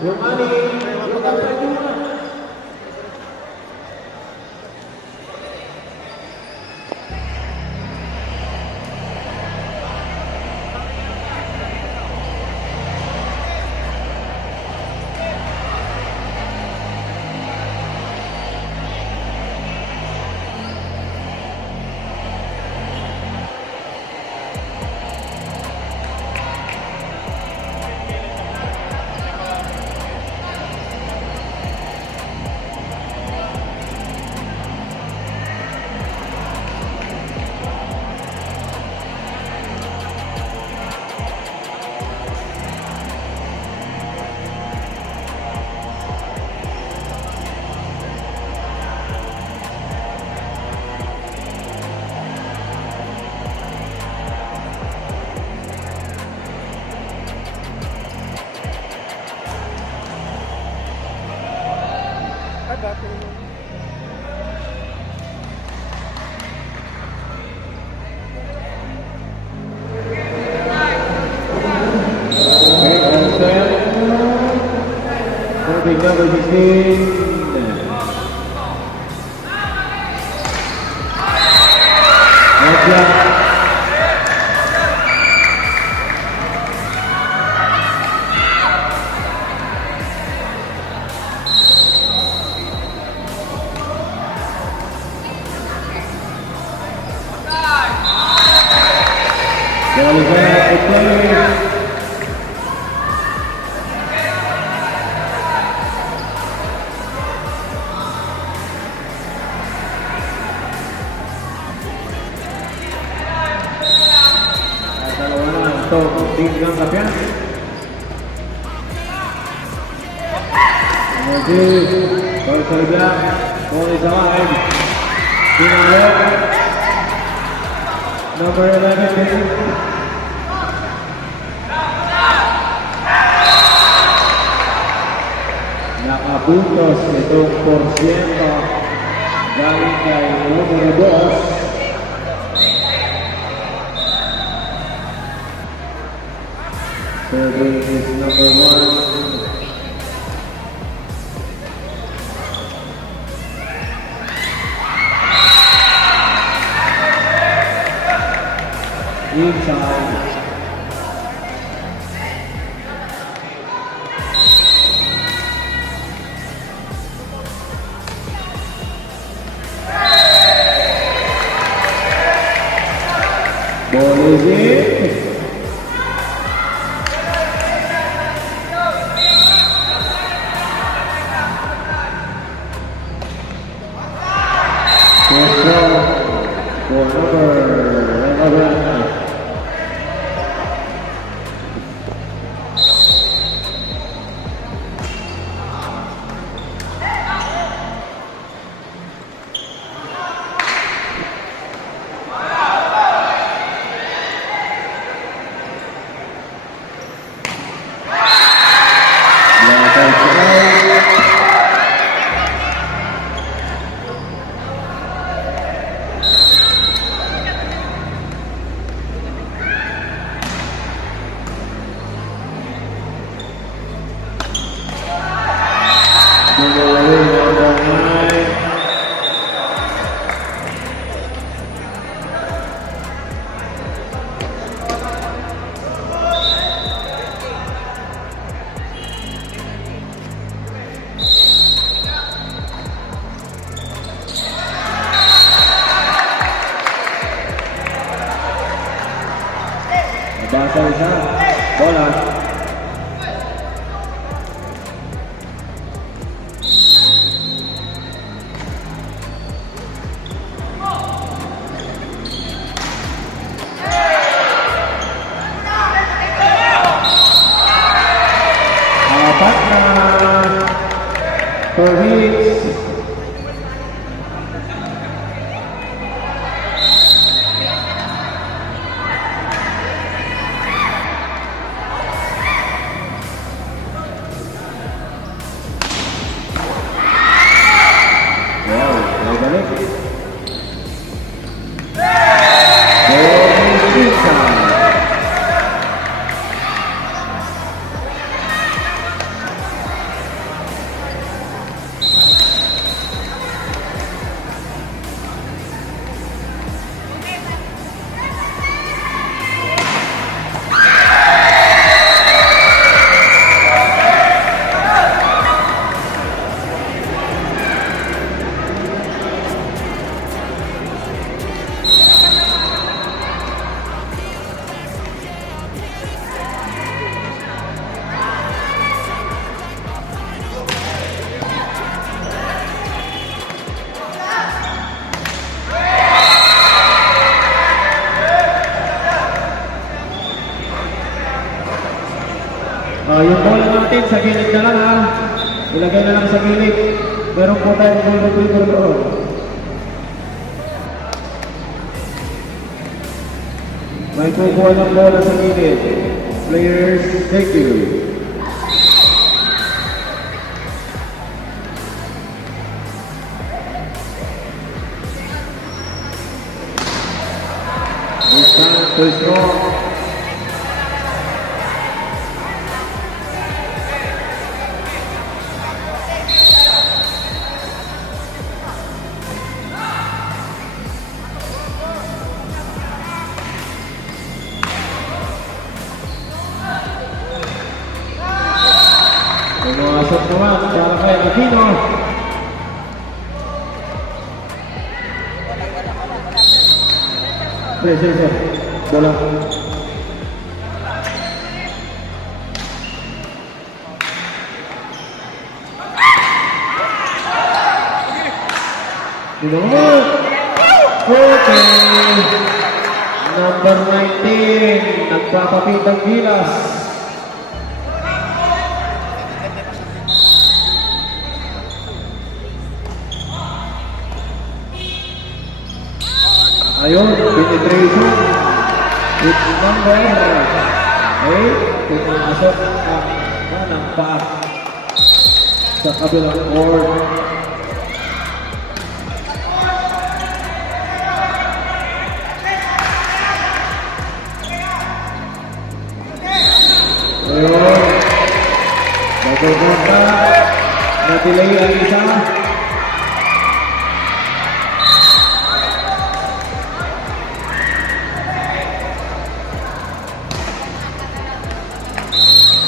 Yung aning, yung kapatid mo. Number 16. Tinggal kapya. Kemudian kalau saja boleh samain. Final number 11. Nakapuntos itong porsyento galing kay numero 2. Serving is number 1. Inside. Ball is in. For number 11. Basa isa, bola. natin sa gilid na lang ha. Ilagay na lang sa gilid. Meron po tayong goal retriever doon. May kukuha ng bola sa gilid. Players, thank you. This time, too strong. Pumasok naman para kay Aquino. Sir. Bola. Okay. Number 19. Nagpapakitang gilas. Ayun, penetration with number 8, pumasok ang kanang paa sa kabilang court. Ayun, naguganda, na-delay ang isa.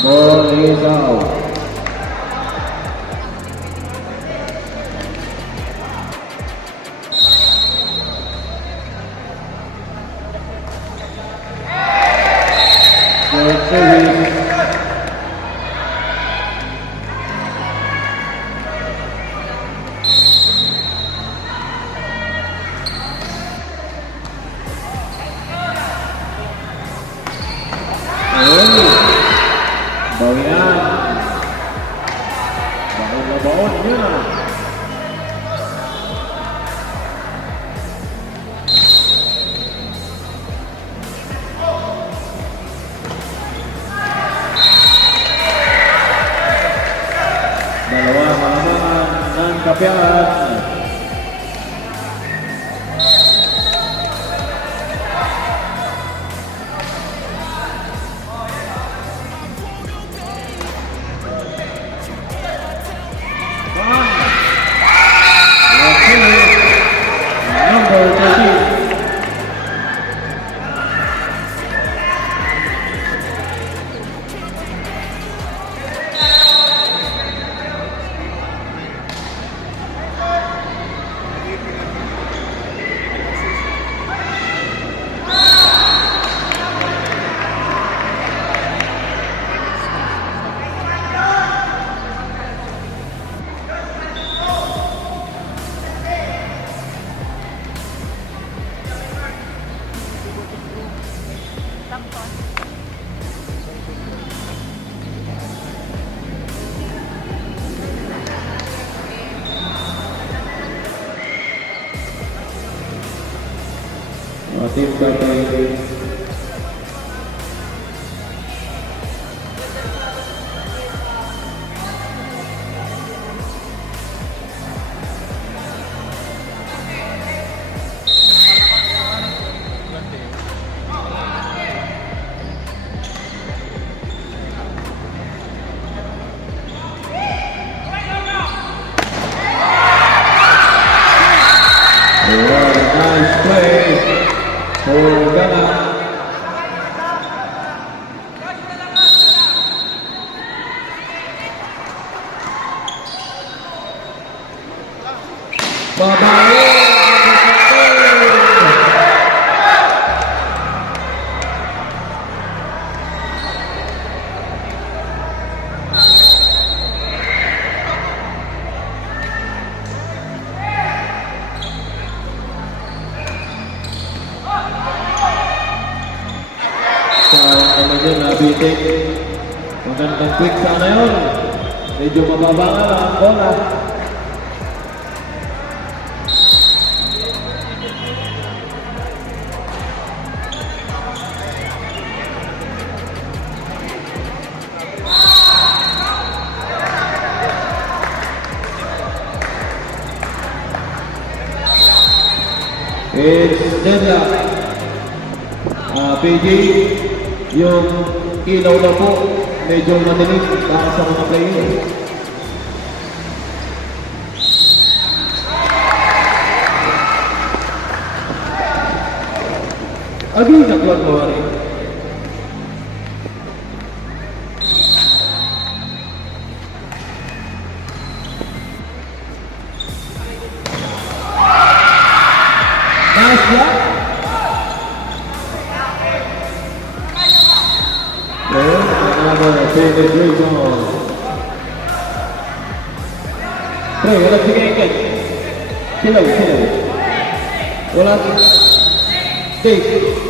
Ball is out. Good service. Bawian. Baon na baon yun ah. Dalawa malaman ng Kapiat. Number 13. Tim Batay. Nice play for Ghana. Babae. Sayang naman yun, nabitin. Magandang quick sana yun. Medyo mababa nga lang ang bola. It's deadlock. PJ, yung ilaw na po, medyo madilim para sa mga player. Again, nakuha mo rin. Nice block. Another penetration. Pre, wala sigaykan. Silaw. Wala Dave.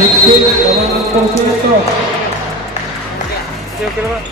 Sixteen, naman ang porsyento. Okay naman.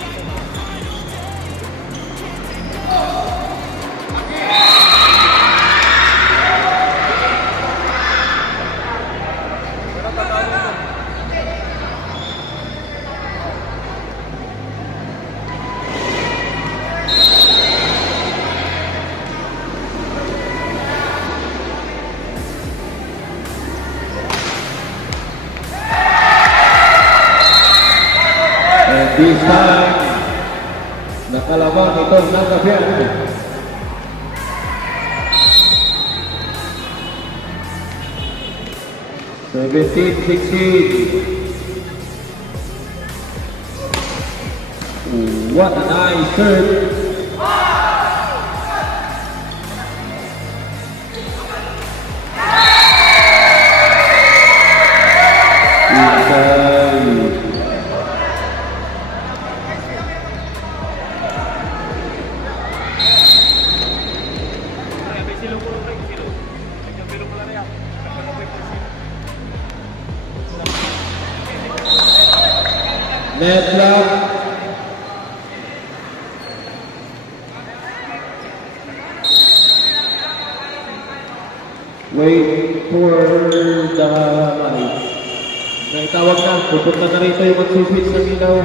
This time, nakalaban ito ng Gabian. Seventeen, 16. What a nice serve. Net block. Wait for the money. Naitawag na, pupunta na rito yung mag-switch ng ilaw.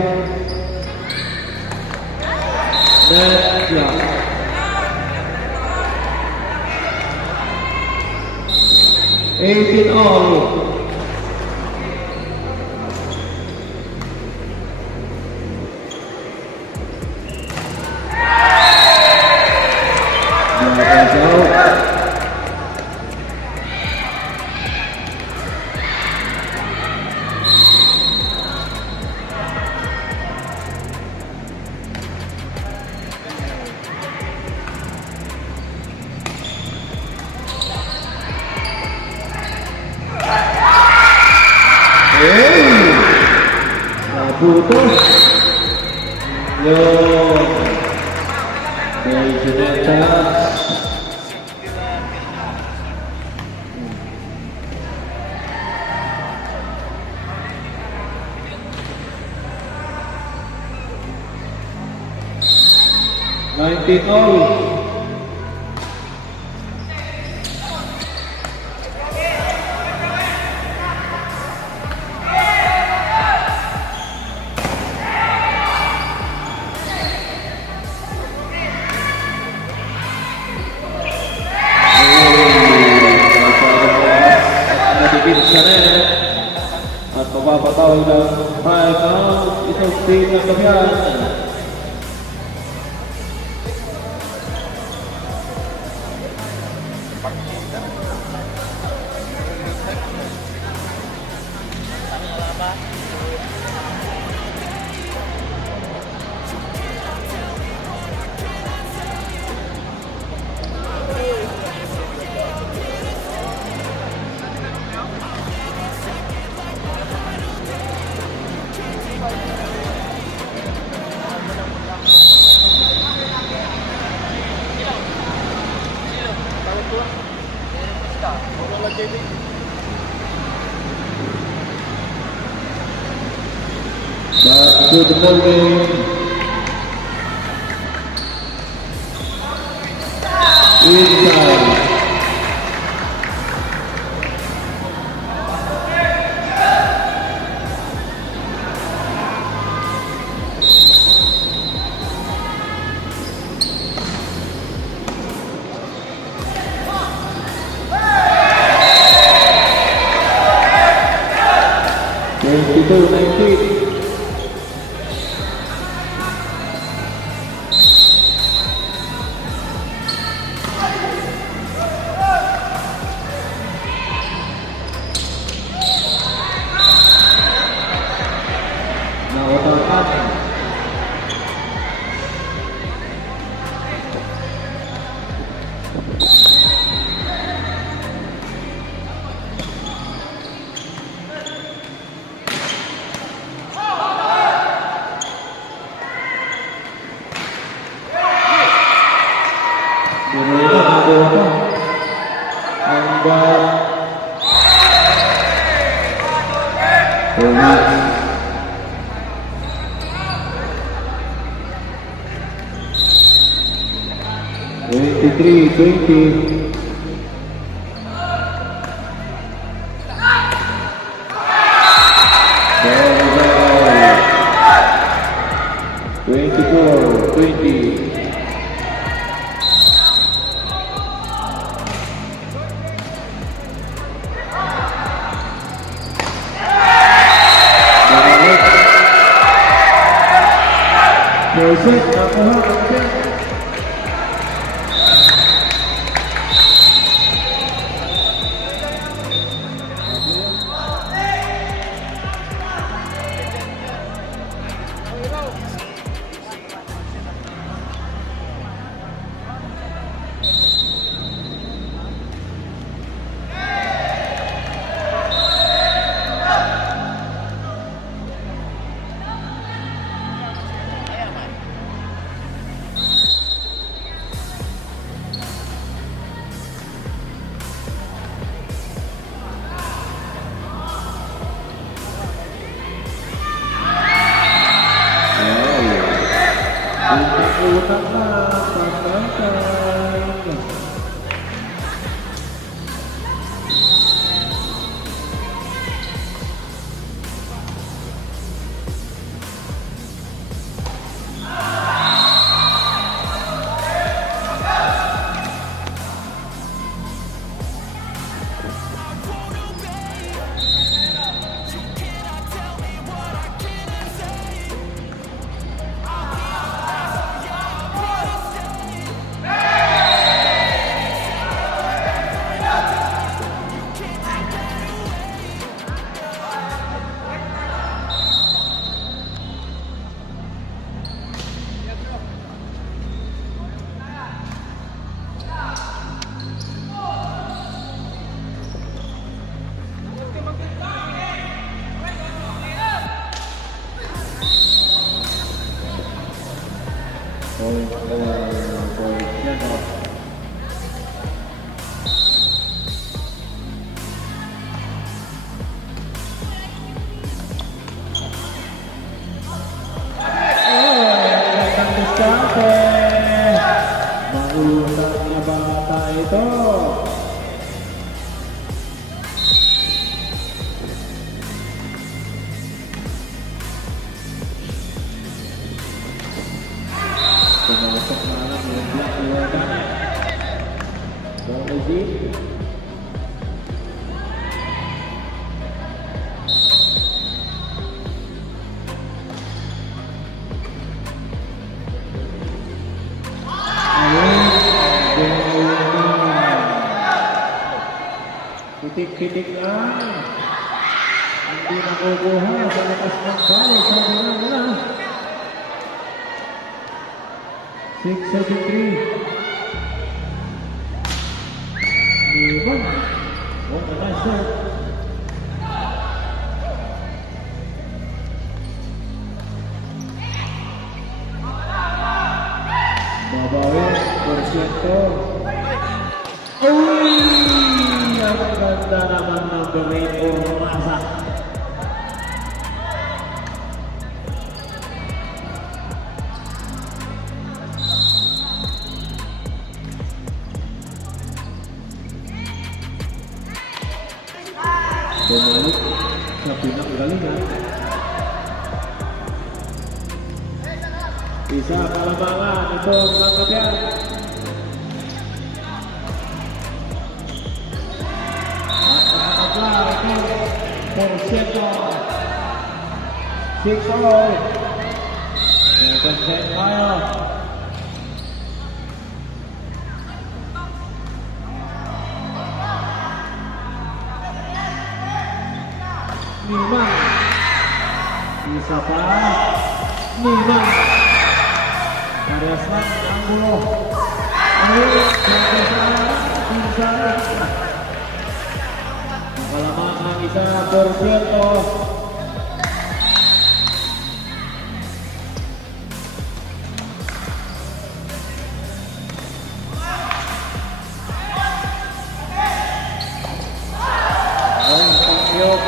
Net block. Eighteen all. Naputos. Yun. Medyo netas. Nineteen all. At mapapatawag ng 5 out itong team ng Gabian. Basketball game. Inside. Twenty-two, 19. Twenty-three, 20. Twenty-four, 20. Joseph, nakuha ang set. Utang na, pagkakang. Mahusap na bata ito. Pumasok na lang yung black iwanan. So, Ozzy. Kitik-kitik lang. Hindi nakukuha sa lakas ng ball. Sabi na nila. 6-7-3. Iwan. Huwag na nasa. Babawi. Porsyento. Uy! ang ganda naman ng Berate o Romasa. Bumalik sa pinakagalingan. Isa kalamangan itong Mangkabian. At nakakabla itong Porsyento. 6-0. Consent tayo. Nimang. Isa pa. Nimang. Parehas lang ang gulo. Ayun. Isa. Nakalaman ang isa. Porsyento. Ayun. Pangyok.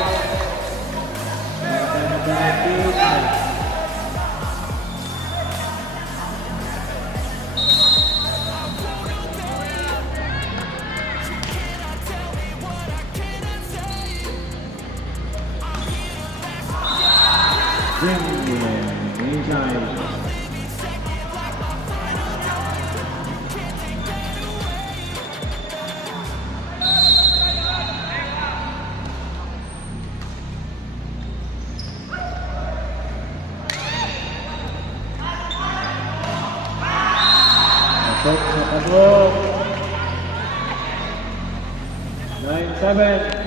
Pasok. 9-7.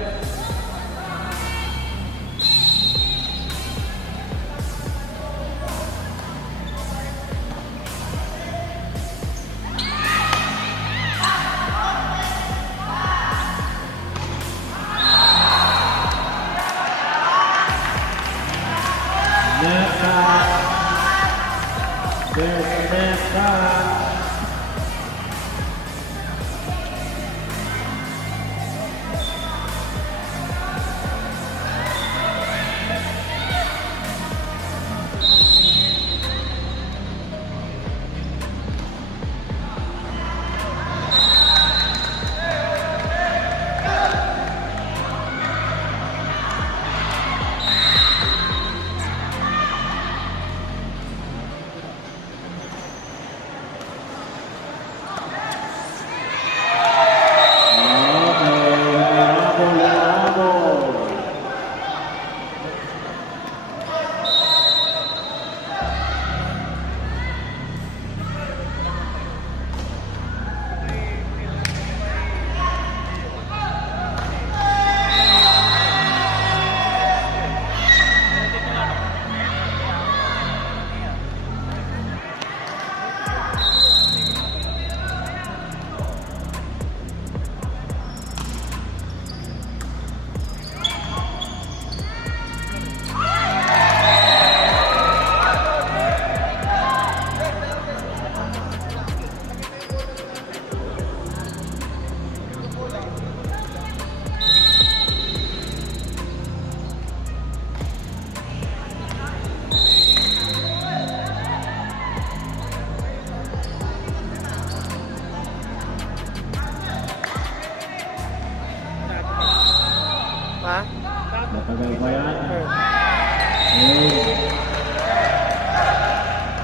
Matagal pa yan.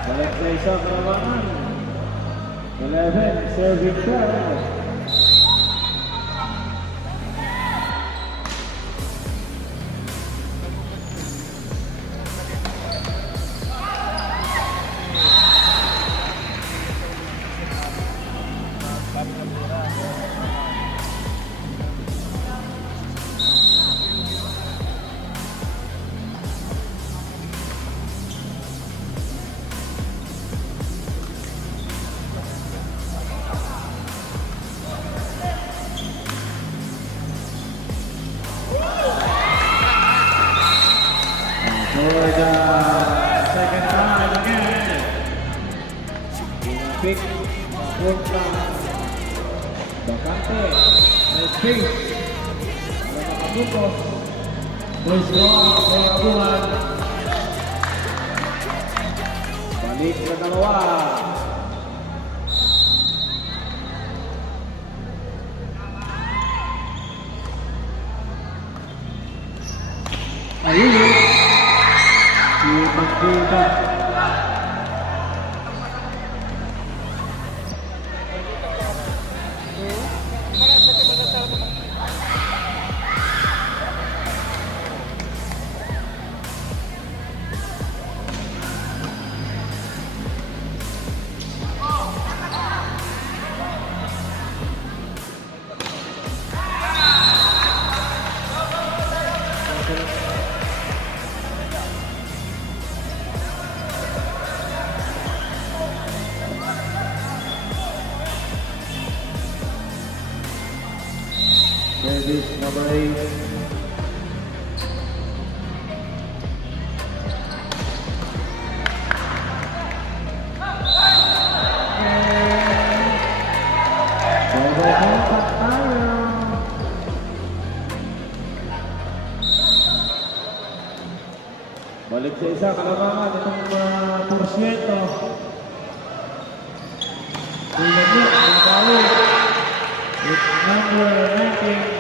Balik sa isang kalamangan. 11, serving shot. For the second time again, pick from Bacante, nice pick. puntos. Please go out sa Buwan. Balik na dalawa. Ayun. Si Magdita. Davis, number 8. Balik sa isa, kalamangan itong porsyento. Tingnan mo, ang bawi. It's number 19.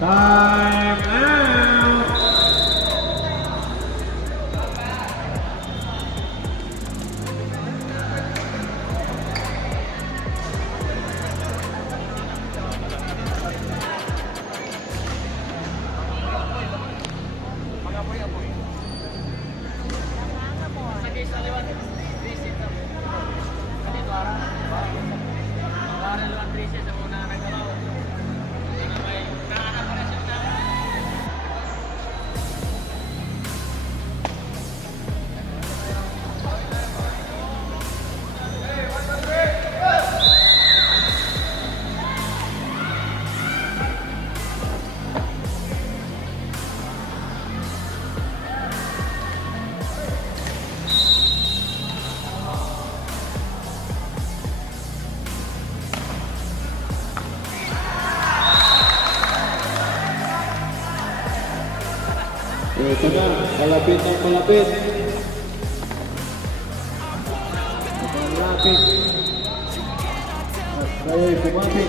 Time out! Ito na, malapit ang malapit. Malapit. At kayo'y kumapit.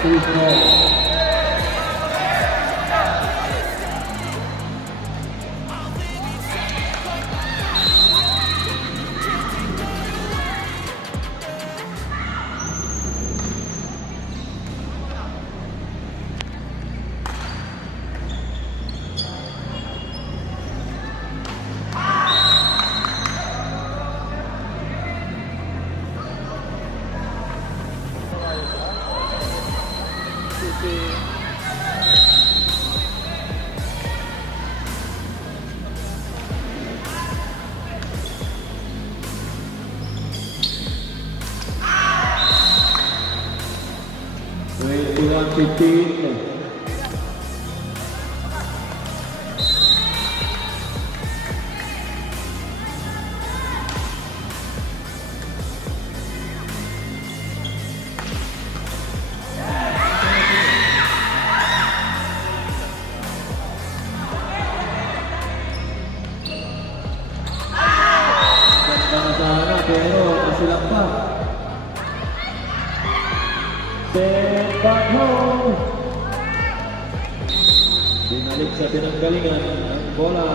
Please no. 21-15. Pero masilang pa. Set back home. Binalik sa pinanggalingan ang bola.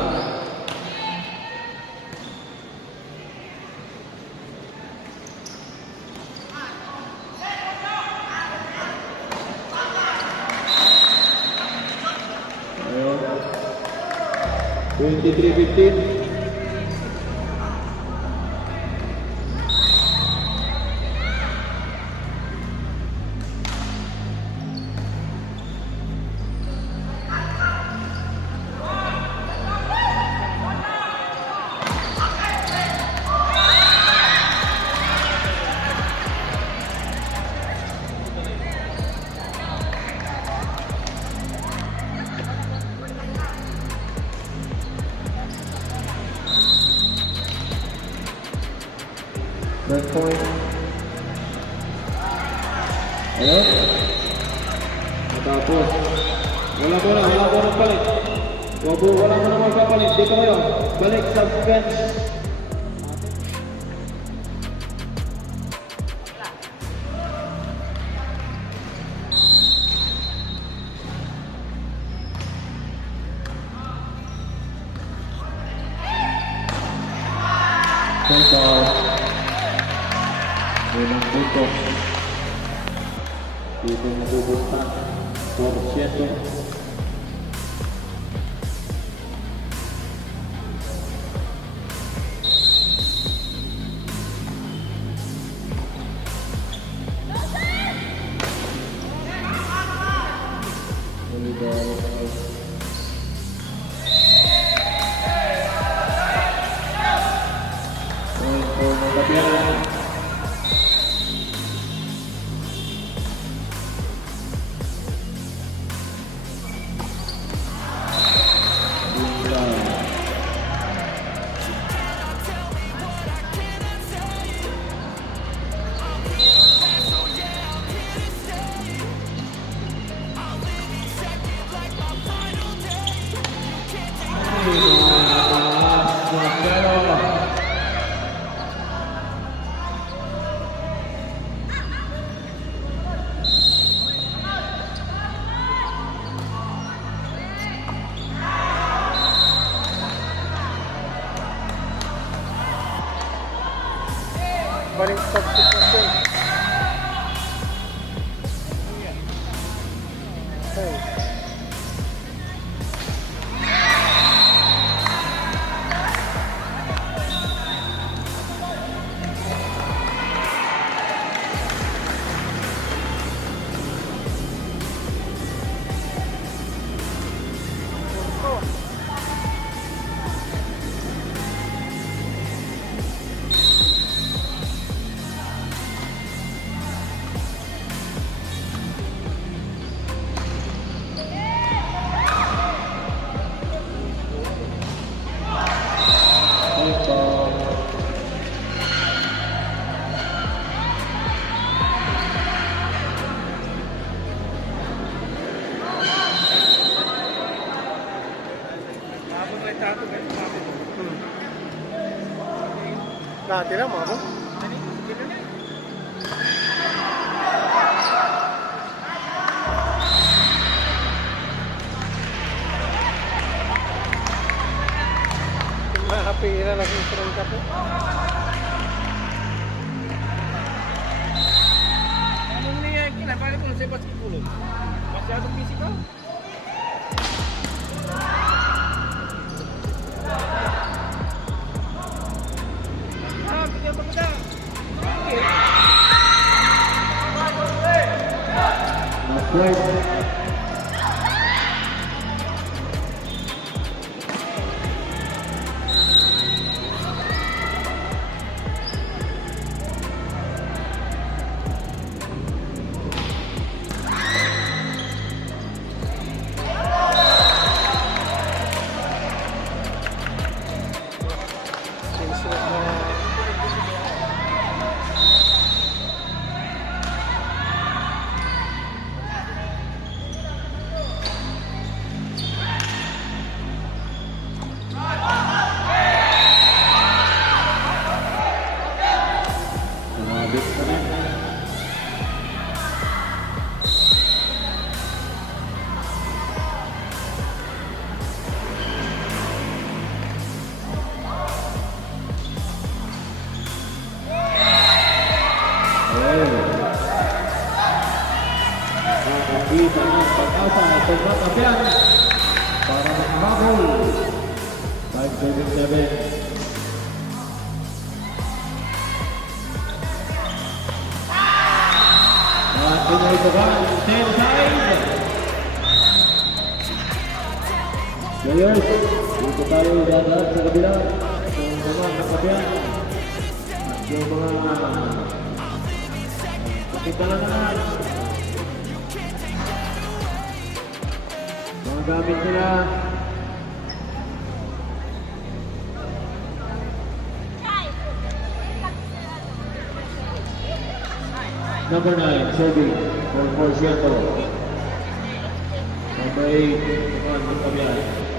Ayun. 23-15. Third point. Ayun. Matapos. Wala mo palit. Wala mo na magpapalit. Dito kayo. Balik sa bench. Punto. Unang punto. Dito nabubusta. 4-7. Balik substitution. Okay. Natira mo ako? Makapira lang yung turun ka po. Anong niya kinabalik ko sa basketball? Masyadong physical? Bigyan pa kita. Last point. Nakakita ng pag-asa at pagkakapian para makahabol. 5-7. At pinagbagaan 10-5. Players, dito tayo dadaan sa kabila. Yung mga kakapian at yung mga kapitalan mga gamit nila. Number 9, serving for Porciento. Number 8, Juan Montabian.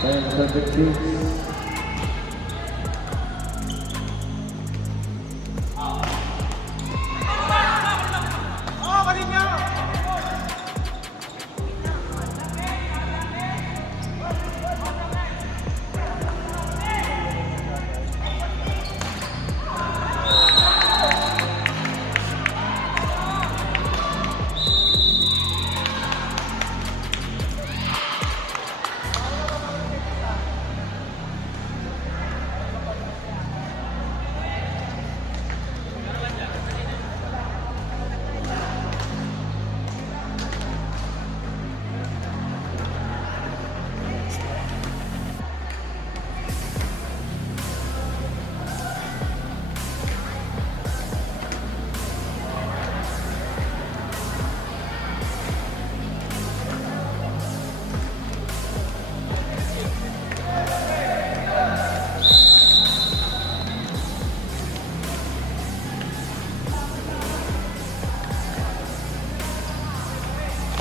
And subject 6.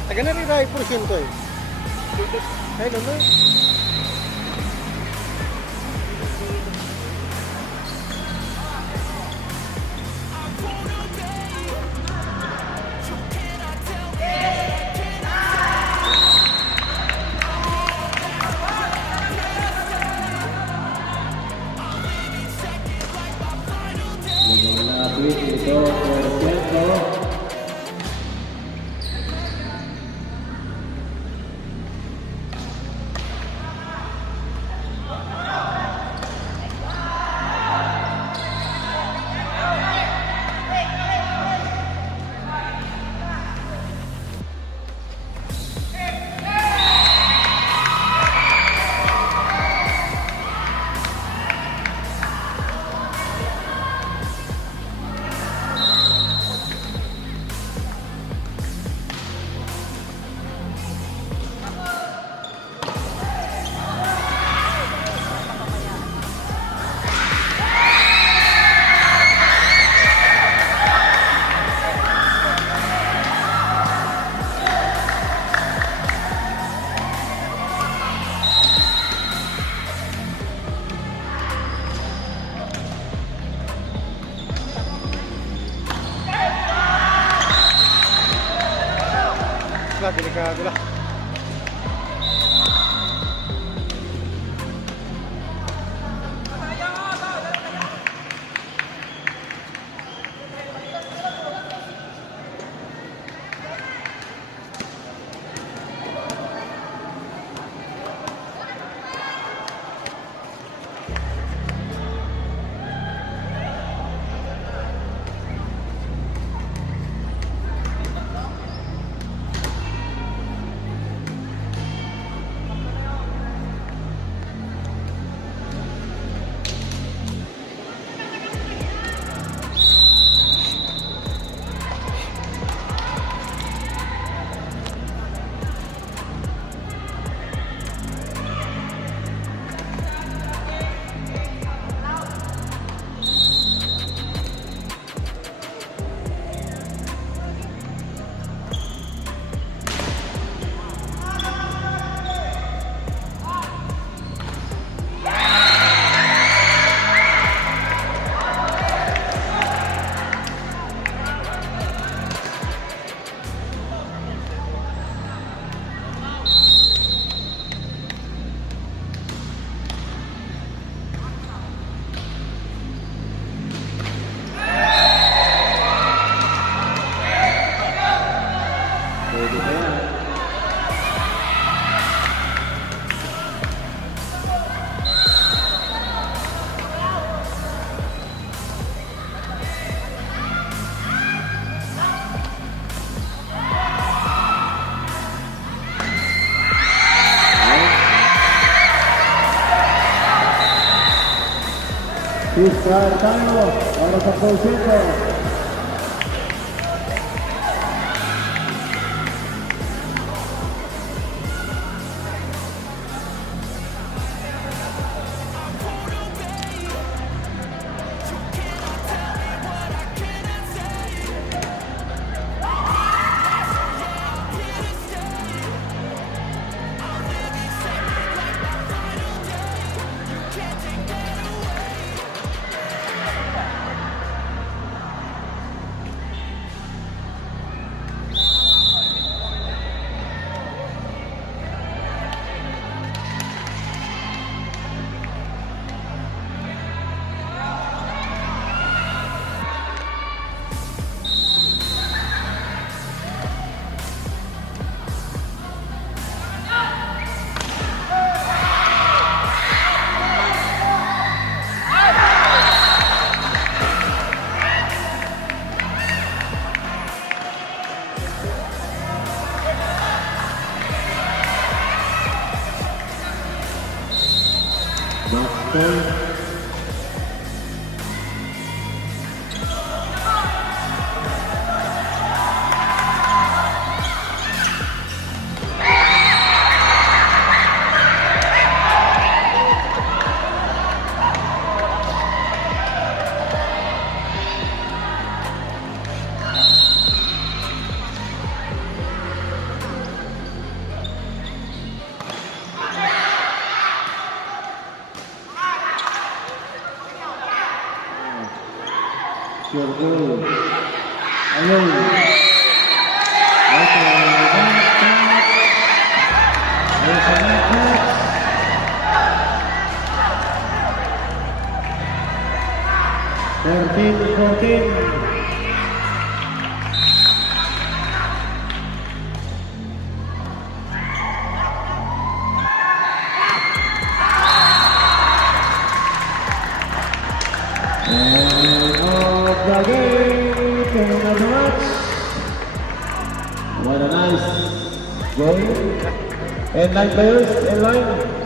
Taga na rin ay porsyento eh. Ay, ano? Lumulapit ito, Porciento. Delikado lang. Start tayo para sa call center. Sure goal. Ayun. Okay. There's a net. 13-14. The game came of the match. What a nice game. And 9 players in line.